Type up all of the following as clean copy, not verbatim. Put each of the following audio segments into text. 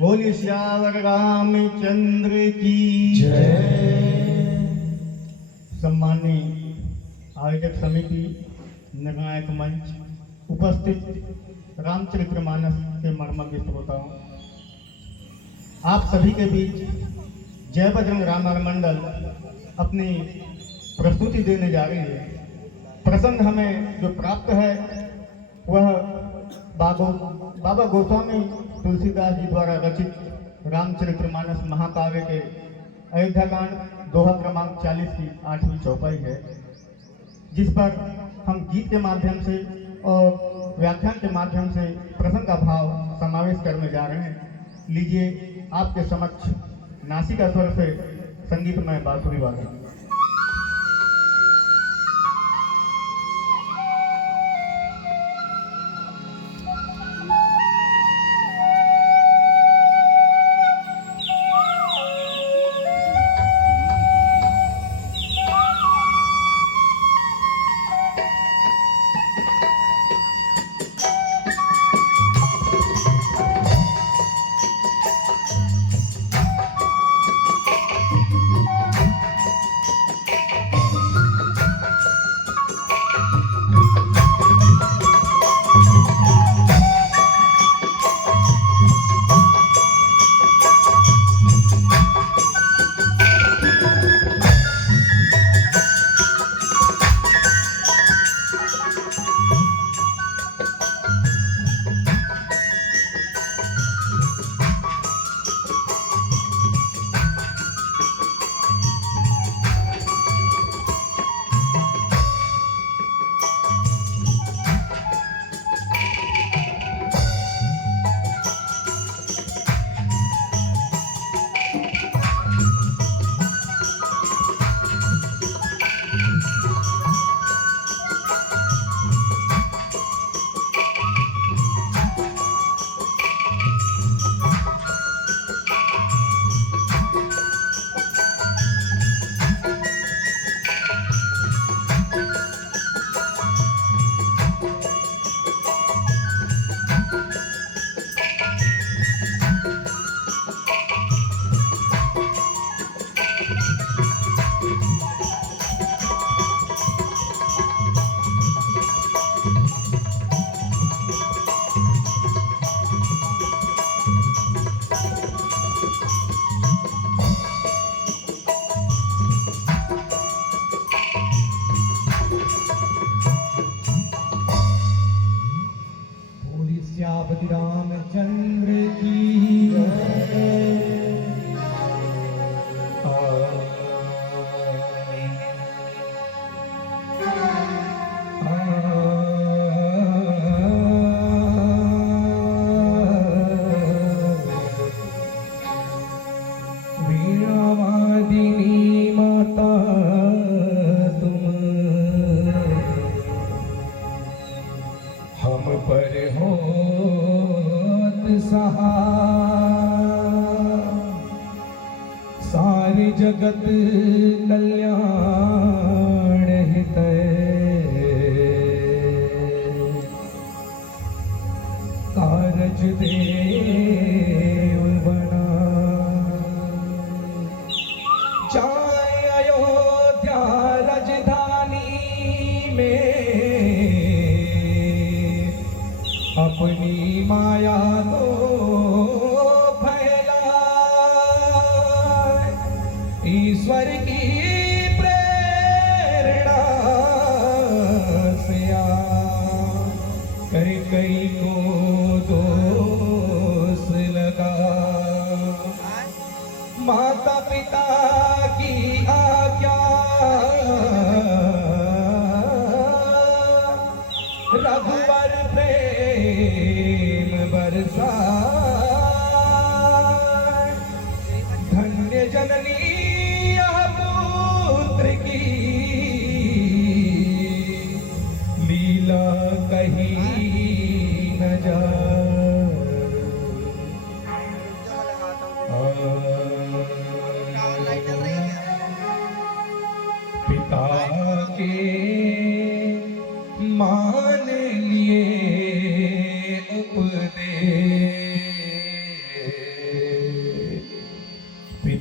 बोलिए श्यावर रामचंद्र की जय। सम्मानीय आयोजक समिति, निर्णायक मंच, उपस्थित रामचरितमानस के मर्मज्ञ श्रोताओं, आप सभी के बीच जय बजरंग रामायण मंडल अपनी प्रस्तुति देने जा रही है। प्रसंग हमें जो प्राप्त है वह बाबा गोस्वामी तुलसीदास जी द्वारा रचित रामचरितमानस महाकाव्य के अयोध्याकांड दोहा क्रमांक 40 की 8वीं चौपाई है, जिस पर हम गीत के माध्यम से और व्याख्यान के माध्यम से प्रसंग का भाव समावेश करने जा रहे हैं। लीजिए आपके समक्ष नासिका स्वर से संगीतमय बांसुरी वादन। श्यावती रामचंद्र की जय। वीणावादिनी माता तुम हम पर हो सारे जगत कल्याण हितै कारज देव बना जाए अयोध्या राजधानी में अपनी माया को फैलाए ईश्वर की प्रेम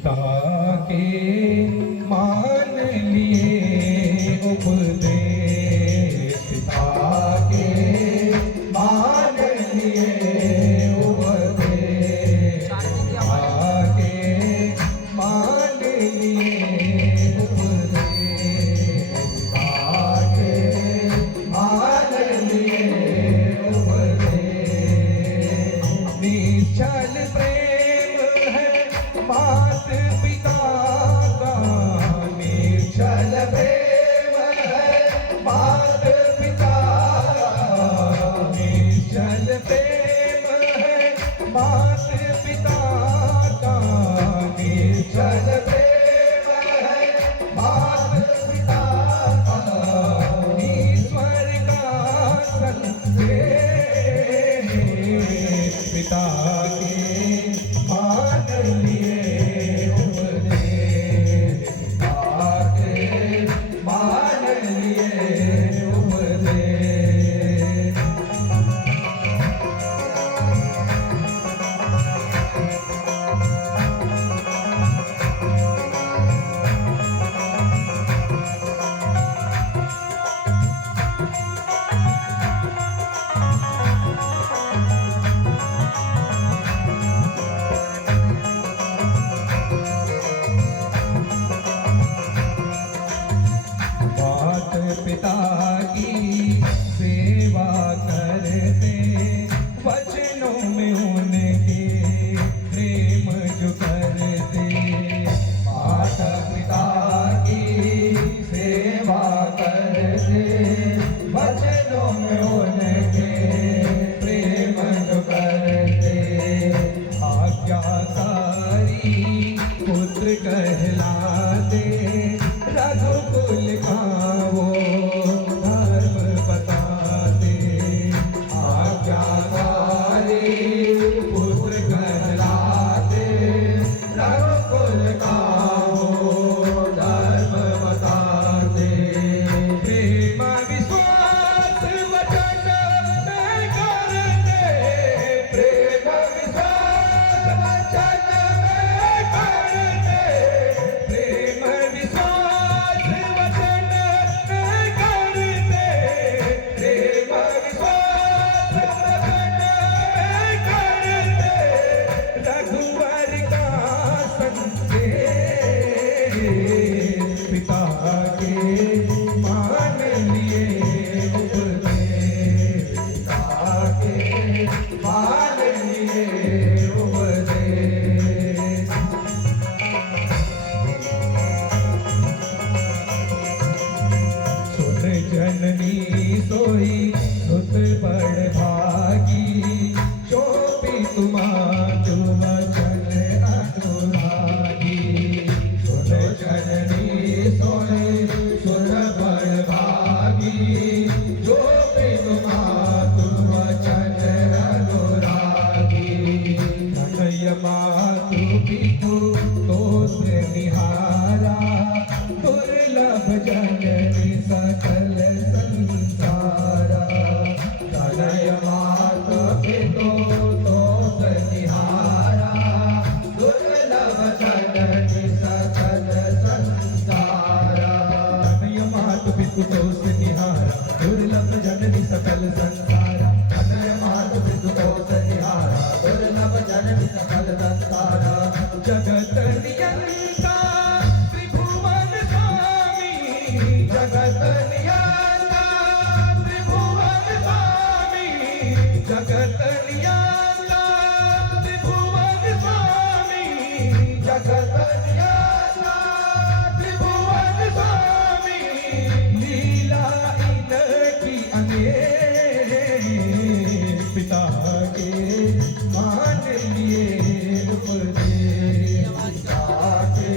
पिता के मान लिए उपदेश, पिता के मान लिए उपदेश, पिता के मान लिए उपदेश, पिता के मान लिए उपदेश। निश्चल प्रेम है मात पिता का, निश्चल प्रेम है मात पिता का, निश्चल प्रेम है मात पिता का, निश्चल प्रेम है मात पिता का, ईश्वर का संदेश, पिता के मान लिए उपदेश, पिता के मान लिए उपदेश। मात पिता की सेवा करते, वचनों में उनके प्रेम जो करते। माता पिता की सेवा करते, वचनों में उनके प्रेम जो करते। आज्ञाकारी पुत्र कहलाते, रघुकुल का वो धर्म बताते। आज्ञाकारी पुत्र कहलाते, रघुकुल का वो धर्म बताते। प्रेम विश्वास वचन में करते, प्रेम विश्वास वचन में करते, प्रेम विश्वास वचन में करते, प्रेम विश्वास वचन में करते। रघुवर का संदेश, पिता के मान लिए उपदेश, पिता के मान लिए उपदेश। सुन जननी सोई सुत बड़ भागी, चोपी तुमारू वचन अनुरागी। सुन जननी सोई सुत बड़ भागी, चोपी तुमारू वचन अनुरागी। धनय मातु पितु तोष निहारा, दुर्लभ जननी सकल संसारा। धनय मातु पितु तोष निहारा, दुर्लभ जननी सकल संसारा। धनय मातु पितु तोष निहारा, दुर्लभ जननी सकल संसारा। धनय मातु पितु तोष निहारा, दुर्लभ जननी सकल संसारा। जगत नियंता त्रिभुवन स्वामी, जगत नियंता त्रिभुवन स्वामी, जगत नियंता त्रिभुवन स्वामी, जगत नियंता त्रिभुवन स्वामी। लीला इनकी अनेक, पिता के मान लिए उपदेश, पिता के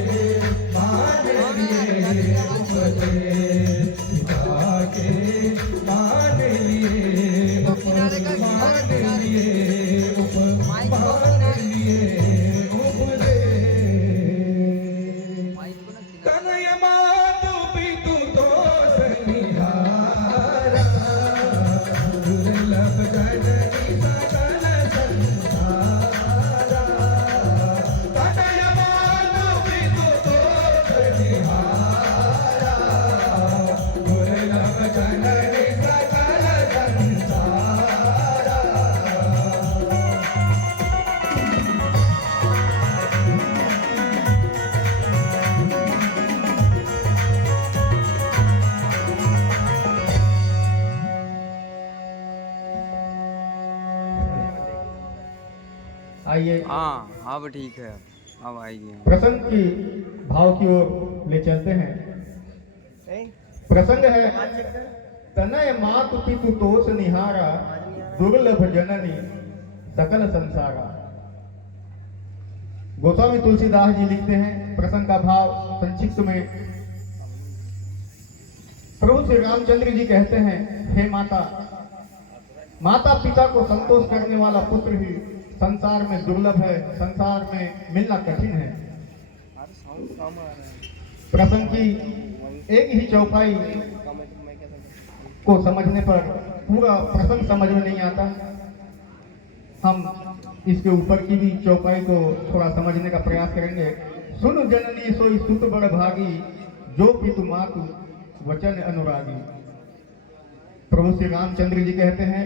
आइए हाँ अब ठीक है, अब आइए। प्रसंग की भाव की ओर ले चलते हैं। प्रसंग है तनय मातु पितु तोष निहारा दुर्लभ जननी सकल संसारा। गोस्वामी तुलसीदास जी लिखते हैं प्रसंग का भाव संक्षिप्त में। प्रभु श्री रामचंद्र जी कहते हैं, हे माता, माता पिता को संतोष करने वाला पुत्र ही संसार में दुर्लभ है, संसार में मिलना कठिन है। प्रसंग की एक ही चौपाई को समझने पर पूरा प्रसंग समझ में नहीं आता। हम इसके ऊपर की भी चौपाई को थोड़ा समझने का प्रयास करेंगे। सुन जननी सोई सुत बड़ भागी, जो पितु मातु वचन अनुरागी। प्रभु श्री रामचंद्र जी कहते हैं,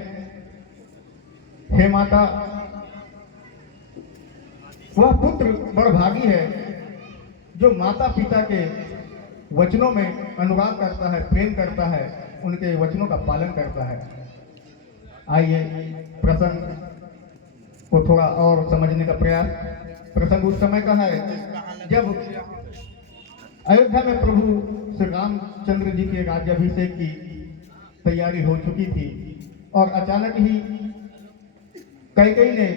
हे माता, वह पुत्र बड़ भागी है जो माता पिता के वचनों में अनुराग करता है, प्रेम करता है, उनके वचनों का पालन करता है। आइए प्रसंग को थोड़ा और समझने का प्रयास। प्रसंग उस समय का है जब अयोध्या में प्रभु श्री रामचंद्र जी के राज्याभिषेक की तैयारी हो चुकी थी और अचानक ही कैकेयी ने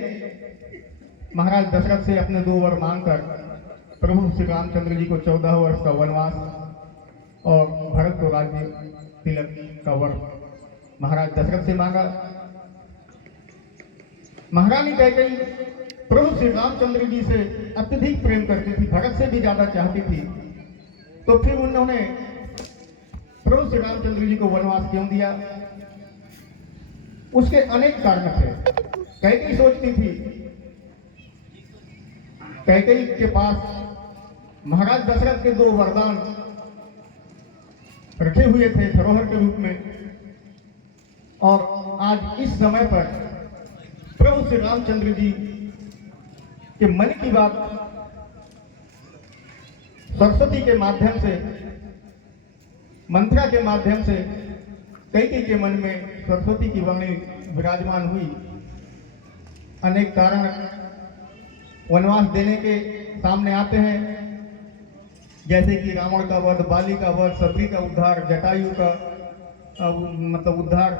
महाराज दशरथ से अपने 2 वर मांगकर प्रभु श्री रामचंद्र जी को 14 वर्ष का वनवास और भरत को राज्य तिलक का वर महाराज दशरथ से मांगा। महारानी कैकेयी प्रभु श्री रामचंद्र जी से अत्यधिक प्रेम करती थी, भरत से भी ज्यादा चाहती थी। तो फिर उन्होंने प्रभु श्री रामचंद्र जी को वनवास क्यों दिया? उसके अनेक कारण थे। कैकेयी सोचती थी, कैकेयी के पास महाराज दशरथ के 2 वरदान रखे हुए थे धरोहर के रूप में, और आज इस समय पर प्रभु श्री रामचंद्र जी के मन की बात सरस्वती के माध्यम से, मंत्रा के माध्यम से कैकेयी के मन में सरस्वती की वाणी विराजमान हुई। अनेक कारण वनवास देने के सामने आते हैं, जैसे कि रावण का वध, बाली का वध, सबरी का उद्धार, जटायु का मतलब उद्धार,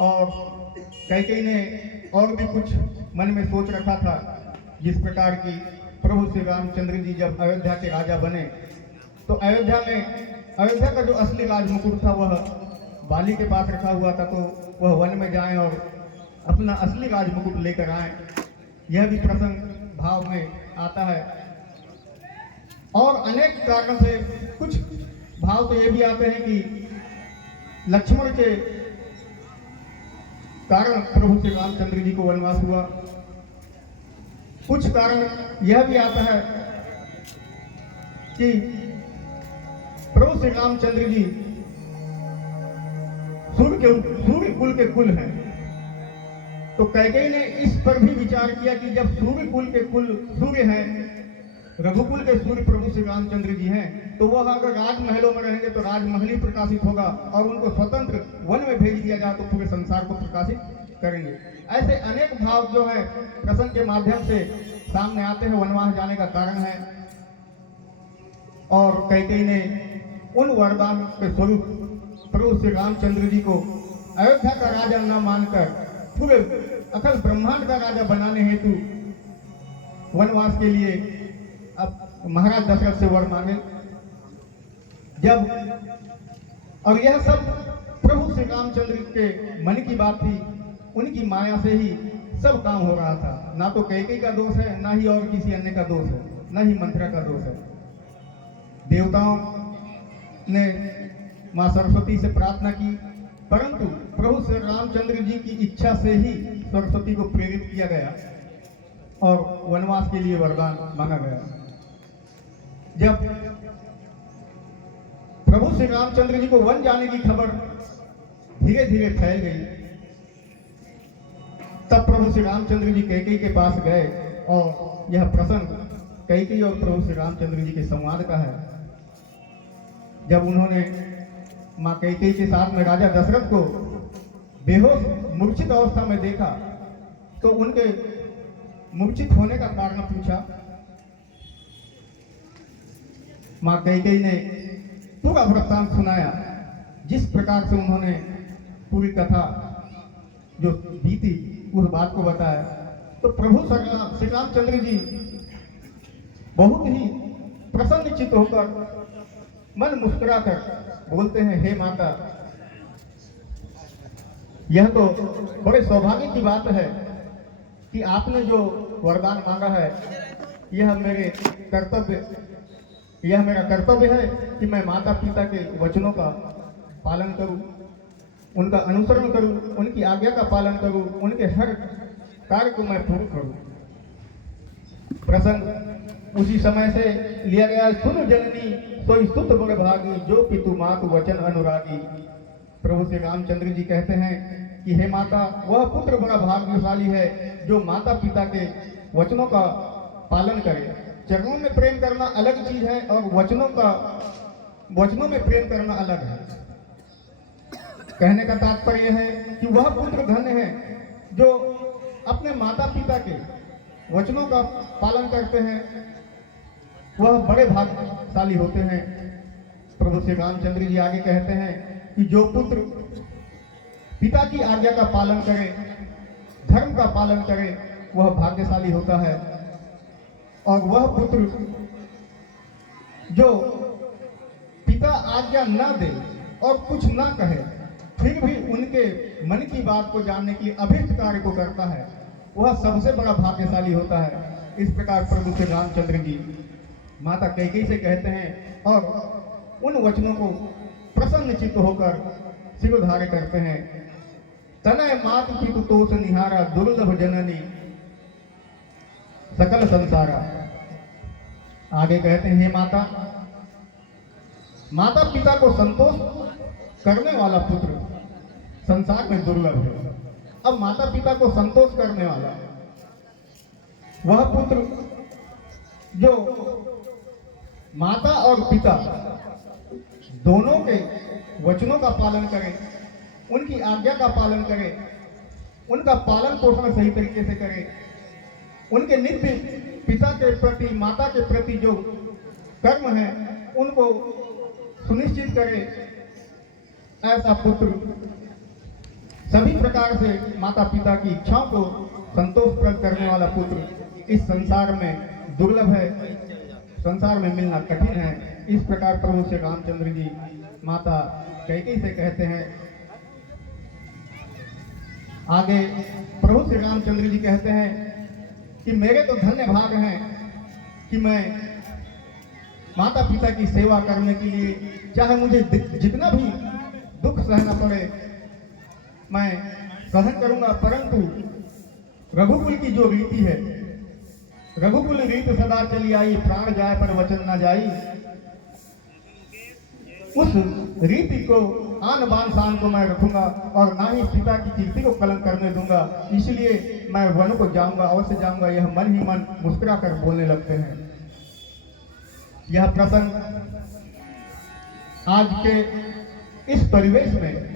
और कैकेयी ने और भी कुछ मन में सोच रखा था। जिस प्रकार की प्रभु श्री रामचंद्र जी जब अयोध्या के राजा बने तो अयोध्या का जो असली राज मुकुट था वह बाली के पास रखा हुआ था, तो वह वन में जाएं और अपना असली राज मुकुट लेकर आए। यह भी प्रसंग भाव में आता है। और अनेक कारण से कुछ भाव तो ये भी आते हैं कि लक्ष्मण के कारण प्रभु श्री रामचंद्र जी को वनवास हुआ। कुछ कारण यह भी आता है कि प्रभु श्री रामचंद्र जी सूर्य कुल के कुल हैं, तो कैकेयी ने इस पर भी विचार किया कि जब सूर्य कुल के कुल सूर्य हैं, रघुकुल के सूर्य प्रभु श्री रामचंद्र जी हैं, तो वह अगर राजमहलों में रहेंगे तो राजमहल ही प्रकाशित होगा, और उनको स्वतंत्र वन में भेज दिया जाए तो पूरे संसार को प्रकाशित करेंगे। ऐसे अनेक भाव जो है प्रसंग के माध्यम से सामने आते हैं, वनवास जाने का कारण है। और कैकेयी ने उन वरदान के स्वरूप प्रभु श्री रामचंद्र जी को अयोध्या का राजा न मानकर पूरे अखिल ब्रह्मांड का राजा बनाने हेतु वनवास के लिए अब महाराज दशरथ से वर मांगे। और यह सब प्रभु श्री रामचंद्र के मन की बात थी, उनकी माया से ही सब काम हो रहा था। ना तो कैकेयी का दोष है, ना ही और किसी अन्य का दोष है, ना ही मंत्रा का दोष है। देवताओं ने मां सरस्वती से प्रार्थना की, परंतु प्रभु श्री रामचंद्र जी की इच्छा से ही सरस्वती को प्रेरित किया गया और वनवास के लिए वरदान मांगा गया। जब प्रभु श्री रामचंद्र जी को वन जाने की खबर धीरे धीरे फैल गई, तब प्रभु श्री रामचंद्र जी कैकेयी के पास गए। और यह प्रसंग कैकेयी और प्रभु श्री रामचंद्र जी के संवाद का है। जब उन्होंने मां कैकेयी के साथ में राजा दशरथ को बेहोश मूर्छित अवस्था में देखा, तो उनके मूर्छित होने का कारण पूछा। माँ कैकेयी ने पूरा वृत्तांत सुनाया, जिस प्रकार से उन्होंने पूरी कथा जो बीती उस बात को बताया। तो प्रभु श्री रामचंद्र जी बहुत ही प्रसन्न चित्त होकर मन मुस्कुराकर बोलते हैं, हे माता, यह तो बड़े सौभाग्य की बात है कि आपने जो वरदान मांगा है, यह मेरा कर्तव्य है कि मैं माता पिता के वचनों का पालन करूं, उनका अनुसरण करूं, उनकी आज्ञा का पालन करूं, उनके हर कार्य को मैं पूर्ण करूं। प्रसंग उसी समय से लिया गया। सुन जननी सोई सुत बड़ भागी, जो पितु मातु वचन अनुरागी। प्रभु श्री रामचंद्र जी कहते हैं कि हे माता, वह पुत्र बड़ा भाग्यशाली है जो माता पिता के वचनों का पालन करे। चरणों में प्रेम करना अलग चीज है और वचनों में प्रेम करना अलग है। कहने का तात्पर्य है कि वह पुत्र धन्य है जो अपने माता पिता के वचनों का पालन करते हैं, वह बड़े भाग्यशाली होते हैं। प्रभु श्री रामचंद्र जी आगे कहते हैं कि जो पुत्र पिता की आज्ञा का पालन करे, धर्म का पालन करे, वह भाग्यशाली होता है। और वह पुत्र जो पिता आज्ञा न दे और कुछ न कहे, फिर भी उनके मन की बात को जानने के लिए अभीष्ट कार्य को करता है, वह सबसे बड़ा भाग्यशाली होता है। इस प्रकार प्रभु श्री रामचंद्र जी माता कैकेयी से कहते हैं और उन वचनों को प्रसन्न चित्त होकर शिरोधार्य करते हैं। तनय मातु पितु तोष निहारा, दुर्लभ जननी सकल संसारा। आगे कहते हैं, हे माता, माता पिता को संतोष करने वाला पुत्र संसार में दुर्लभ है। अब माता पिता को संतोष करने वाला वह पुत्र जो माता और पिता दोनों के वचनों का पालन करे, उनकी आज्ञा का पालन करे, उनका पालन पोषण सही तरीके से करे, उनके नित्य पिता के प्रति माता के प्रति जो कर्म है उनको सुनिश्चित करे, ऐसा पुत्र सभी प्रकार से माता पिता की इच्छाओं को संतोषप्रद करने वाला पुत्र इस संसार में दुर्लभ है, संसार में मिलना कठिन है। इस प्रकार प्रभु श्री रामचंद्र जी माता कैकेयी से कहते हैं। आगे प्रभु श्री रामचंद्र जी कहते हैं कि मेरे तो धन्य भाग हैं कि मैं माता पिता की सेवा करने के लिए, चाहे मुझे जितना भी दुख सहना पड़े मैं सहन करूंगा, परंतु रघुकुल की जो रीति है, रघुकुल रीति सदा चली आई, प्राण जाए पर वचन न जाई, उस रीति को आन बान शान को मैं रखूंगा और ना ही पिता की कीर्ति को कलंक करने दूंगा। इसलिए मैं वन को जाऊंगा, अवश्य जाऊंगा। यह मन ही मन मुस्कुरा कर बोलने लगते हैं। यह प्रसंग आज के इस परिवेश में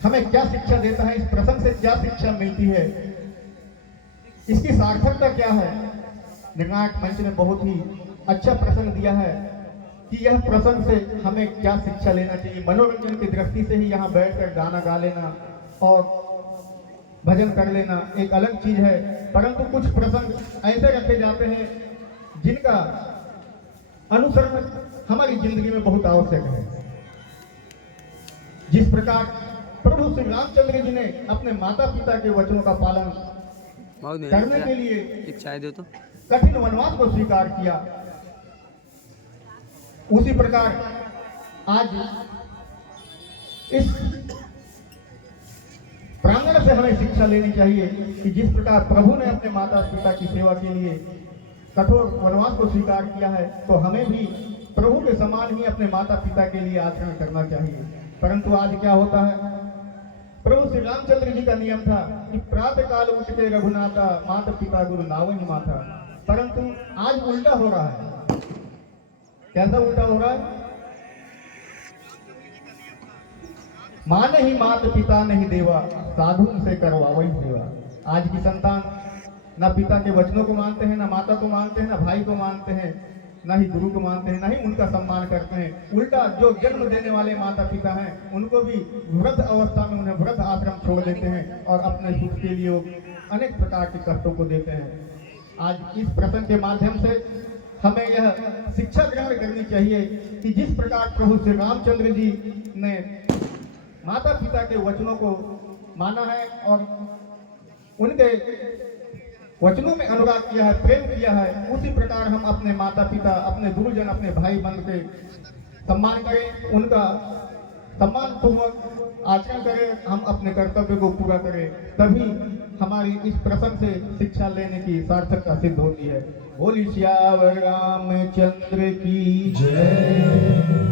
हमें क्या शिक्षा देता है, इस प्रसंग से क्या शिक्षा मिलती है, इसकी सार्थकता क्या है। निर्णायक मंच ने बहुत ही अच्छा प्रसंग दिया है कि यह प्रसंग से हमें क्या शिक्षा लेना चाहिए। मनोरंजन की दृष्टि से ही यहाँ बैठकर गाना गा लेना और भजन कर लेना एक अलग चीज है, परंतु कुछ प्रसंग ऐसे रखे जाते हैं जिनका अनुसरण हमारी जिंदगी में बहुत आवश्यक है। जिस प्रकार प्रभु श्री रामचंद्र जी ने अपने माता पिता के वचनों का पालन करने के लिए एक चाय दो तो कठिन वनवास को स्वीकार किया, उसी प्रकार आज इस प्रांगण से हमें शिक्षा लेनी चाहिए कि जिस प्रकार प्रभु ने अपने माता पिता की सेवा के लिए कठोर वनवास को स्वीकार किया है, तो हमें भी प्रभु के समान ही अपने माता पिता के लिए आचरण करना चाहिए। परंतु आज क्या होता है, प्रभु श्री रामचंद्र जी का नियम था कि प्रातः काल उठ के रघुनाथा, माता पिता गुरु नावनी माथा, परंतु आज उल्टा हो रहा है। कैसा उल्टा हो रहा है? मां नहीं मात पिता नहीं देवा, साधु से करवा वही सेवा। आज की संतान ना पिता के वचनों को मानते हैं, ना माता को मानते हैं, ना भाई को मानते हैं, ना ही गुरु को मानते हैं, ना ही उनका सम्मान करते हैं। उल्टा जो जन्म देने वाले माता पिता हैं उनको भी वृद्ध अवस्था में उन्हें वृद्ध आश्रम छोड़ देते हैं और अपने सुख के लिए वो अनेक प्रकार के कष्टों को देते हैं। आज इस प्रसंग के माध्यम से हमें यह शिक्षा ग्रहण करनी चाहिए कि जिस प्रकार प्रभु श्री रामचंद्र जी ने माता पिता के वचनों को माना है और उनके वचनों में अनुराग किया है, प्रेम किया है, उसी प्रकार हम अपने माता पिता, अपने गुरुजन, अपने भाई बंधु के सम्मान करें, उनका सम्मान पूर्वक आचरण करें, हम अपने कर्तव्य को पूरा करें, तभी हमारी इस प्रसंग से शिक्षा लेने की सार्थकता सिद्ध होती है। बोली सियावर रामचंद्र की जय।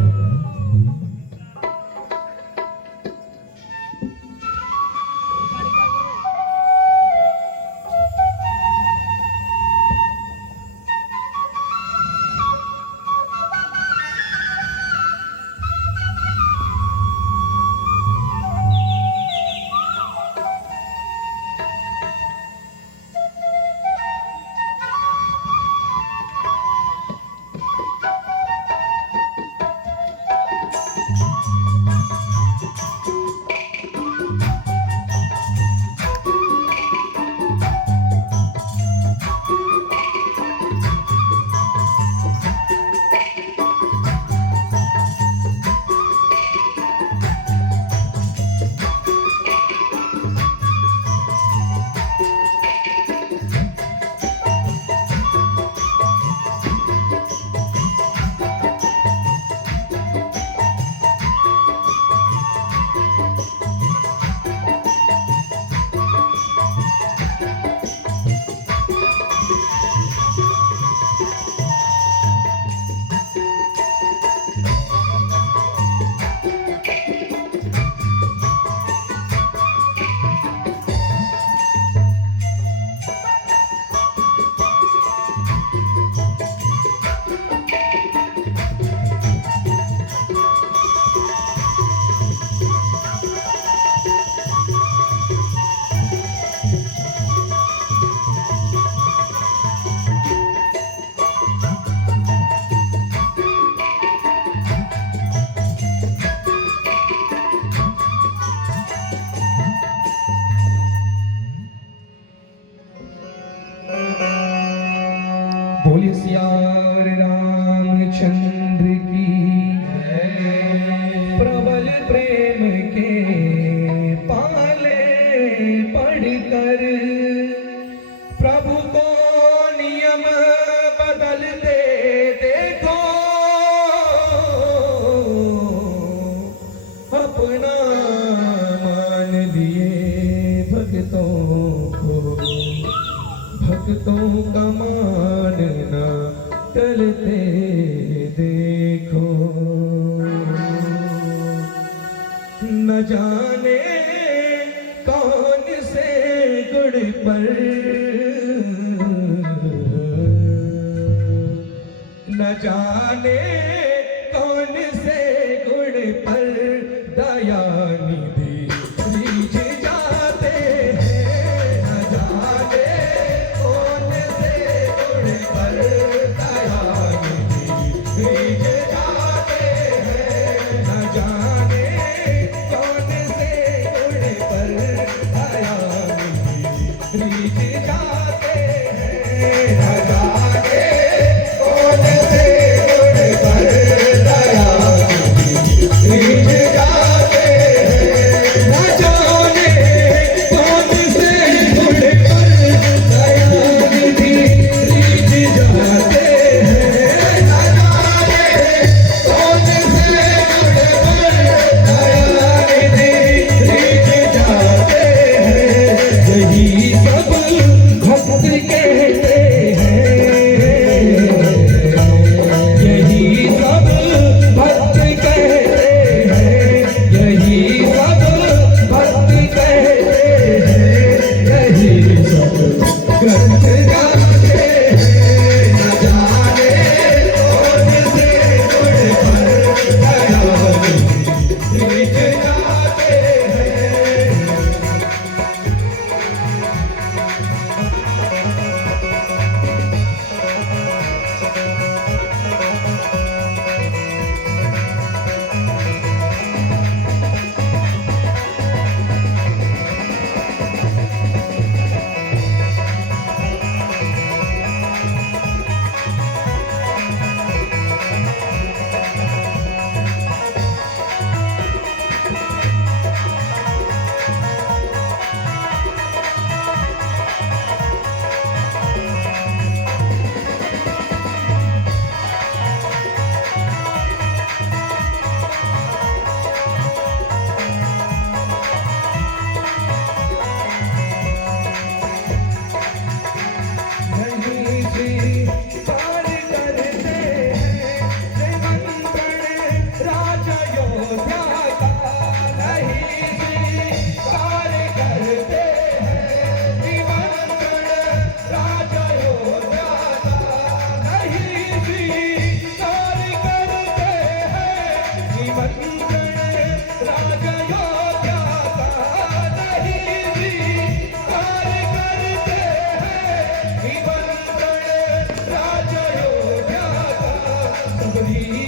बोलिए सियावर रामचंद्र की जय। प्रबल प्रेम के पाले पढ़कर प्रभु को नियम बदलते देखो, अपना मान लिए भक्तों को, भक्तों का मानना टलते देखो। न जाने कौन से गुड़ पर, न जाने कौन से गुड़ पर दया निधि रीझ जाते हैं। न जाने कौन से गुड़ पर दया निधि रीझ जाते हैं। न जाने कौन से गुड़ पर दया निधि रीझ जाते हैं। न जाने कौन से गुड़ पर दया निधि रीझ जाते हैं। न जाने कौन से गुड़ पर दया निधि रीझ जाते हैं। न जाने कौन से गुड़ पर दया निधि रीझ जाते हैं। यही सब भक्त कहते हैं। सबरी